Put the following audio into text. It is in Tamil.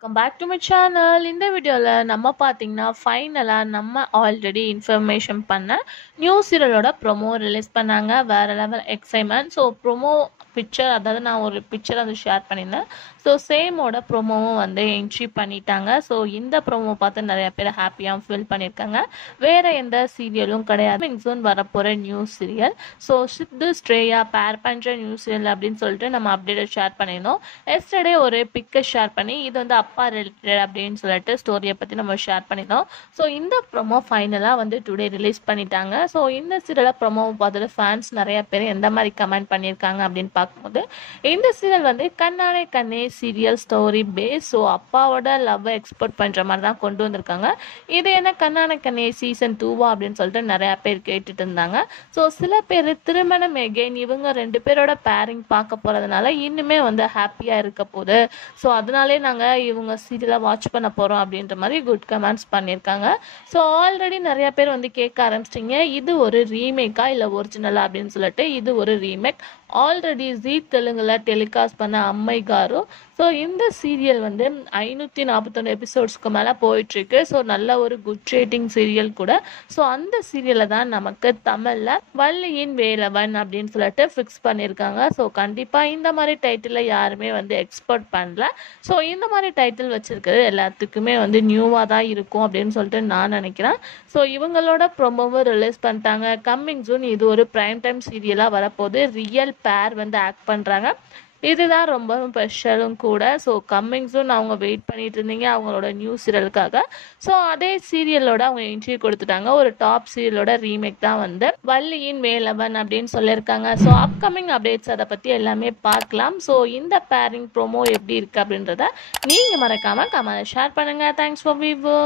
Welcome back to my channel. இந்த வீடியோவில் நம்ம பார்த்தீங்கன்னா ஃபைனலாக நம்ம ஆல்ரெடி இன்ஃபர்மேஷன் பண்ண நியூ சீரியலோட ப்ரொமோ ரிலீஸ் பண்ணாங்க. வேறு level excitement. So promo picture, அதாவது நான் ஒரு பிக்சர் வந்து ஷேர் பண்ணியிருந்தேன். ஸோ சேமோட ப்ரொமோவும் வந்து என்ட்ரி பண்ணிட்டாங்க. ஸோ இந்த ப்ரொமோ பார்த்து நிறைய பேர் ஹாப்பியாக ஃபீல் பண்ணியிருக்காங்க. வேறு எந்த சீரியலும் கிடையாது. மிங்ஸோன் வரப்போகிற நியூ சீரியல். ஸோ சித்து ஸ்ட்ரேயா பேர் பண்ணுற நியூ சீரியல் அப்படின்னு சொல்லிட்டு நம்ம அப்டேட்டை ஷேர் பண்ணியிருந்தோம். எஸ்டர்டே ஒரு பிக்கை ஷேர் பண்ணி இது வந்து அப்பா ரிலேட்டட் அப்படின்னு சொல்லிட்டு ஸ்டோரியை பற்றி நம்ம ஷேர் பண்ணியிருந்தோம். ஸோ இந்த ப்ரொமோ ஃபைனலாக வந்து டுடே ரிலீஸ் பண்ணிட்டாங்க. ஸோ இந்த சீரியலை ப்ரொமோவை பார்த்துட்டு ஃபேன்ஸ் நிறைய பேர் எந்த மாதிரி கமெண்ட் பண்ணியிருக்காங்க அப்படின்னு பார்க்கும்போது, இந்த சீரியல் வந்து கண்ணானே கண்ணே சீரியல் ஸ்டோரி பேஸ். ஸோ அப்பாவோட லவ்வை எக்ஸ்போர்ட் பண்ணுற மாதிரி தான் கொண்டு வந்திருக்காங்க. இது என்ன கண்ணானே கண்ணே சீசன் 2வா அப்படின்னு சொல்லிட்டு நிறையா பேர் கேட்டுட்டு இருந்தாங்க. ஸோ சில பேர் திருமணம் எகெயின் இவங்க ரெண்டு பேரோட பேரிங் பார்க்க போகிறதுனால இன்னுமே வந்து ஹாப்பியாக இருக்க போகுது. ஸோ அதனாலே நாங்கள் இவங்க சீரியலை வாட்ச் பண்ண போகிறோம் அப்படின்ற மாதிரி குட் கமெண்ட்ஸ் பண்ணியிருக்காங்க. ஸோ ஆல்ரெடி நிறைய பேர் வந்து கேட்க ஆரம்பிச்சிட்டிங்க, இது ஒரு ரீமேக்கா இல்லை ஒரிஜினலா அப்படின்னு சொல்லிட்டு. இது ஒரு ரீமேக். ஆல்ரெடி ஜீ தெலுங்குல டெலிகாஸ்ட் பண்ண அம்மை காரு. ஸோ இந்த சீரியல் வந்து 541 எபிசோட்ஸ்க்கு மேலே போயிட்டுருக்கு. ஸோ நல்ல ஒரு குட் ரேட்டிங் சீரியல் கூட. ஸோ அந்த சீரியலை தான் நமக்கு தமிழில் வள்ளியின் வேலவன் அப்படின்னு சொல்லிட்டு ஃபிக்ஸ் பண்ணியிருக்காங்க. ஸோ கண்டிப்பாக இந்த மாதிரி டைட்டிலை யாருமே வந்து எக்ஸ்போர்ட் பண்ணல. ஸோ இந்த மாதிரி டைட்டில் வச்சுருக்கிறது எல்லாத்துக்குமே வந்து நியூவாக தான் இருக்கும் அப்படின்னு சொல்லிட்டு நான் நினைக்கிறேன். ஸோ இவங்களோட ப்ரொமோவும் ரிலீஸ் பண்ணிட்டாங்க. கம்மிங் ஜூன் இது ஒரு ப்ரைம் டைம் சீரியலாக வரப்போகுது. ரியல் பேர் வந்து ஆக்ட் பண்ணுறாங்க. இதுதான் ரொம்ப ஸ்பெஷலும் கூட. ஸோ கம்மிங் சூன் அவங்க வெயிட் பண்ணிட்டு இருந்தீங்க அவங்களோட நியூ சீரியலுக்காக. ஸோ அதே சீரியலோட அவங்க என்ட்ரி கொடுத்துட்டாங்க. ஒரு டாப் சீரியலோட ரீமேக் தான் வந்து வள்ளியின் வேலவன் அப்படின்னு சொல்லியிருக்காங்க. ஸோ அப்கமிங் அப்டேட்ஸ் அதை பற்றி எல்லாமே பார்க்கலாம். ஸோ இந்த பேரிங் ப்ரோமோ எப்படி இருக்குது அப்படின்றத நீங்கள் மறக்காமல் கமெண்ட் ஷேர் பண்ணுங்கள். Thanks for view.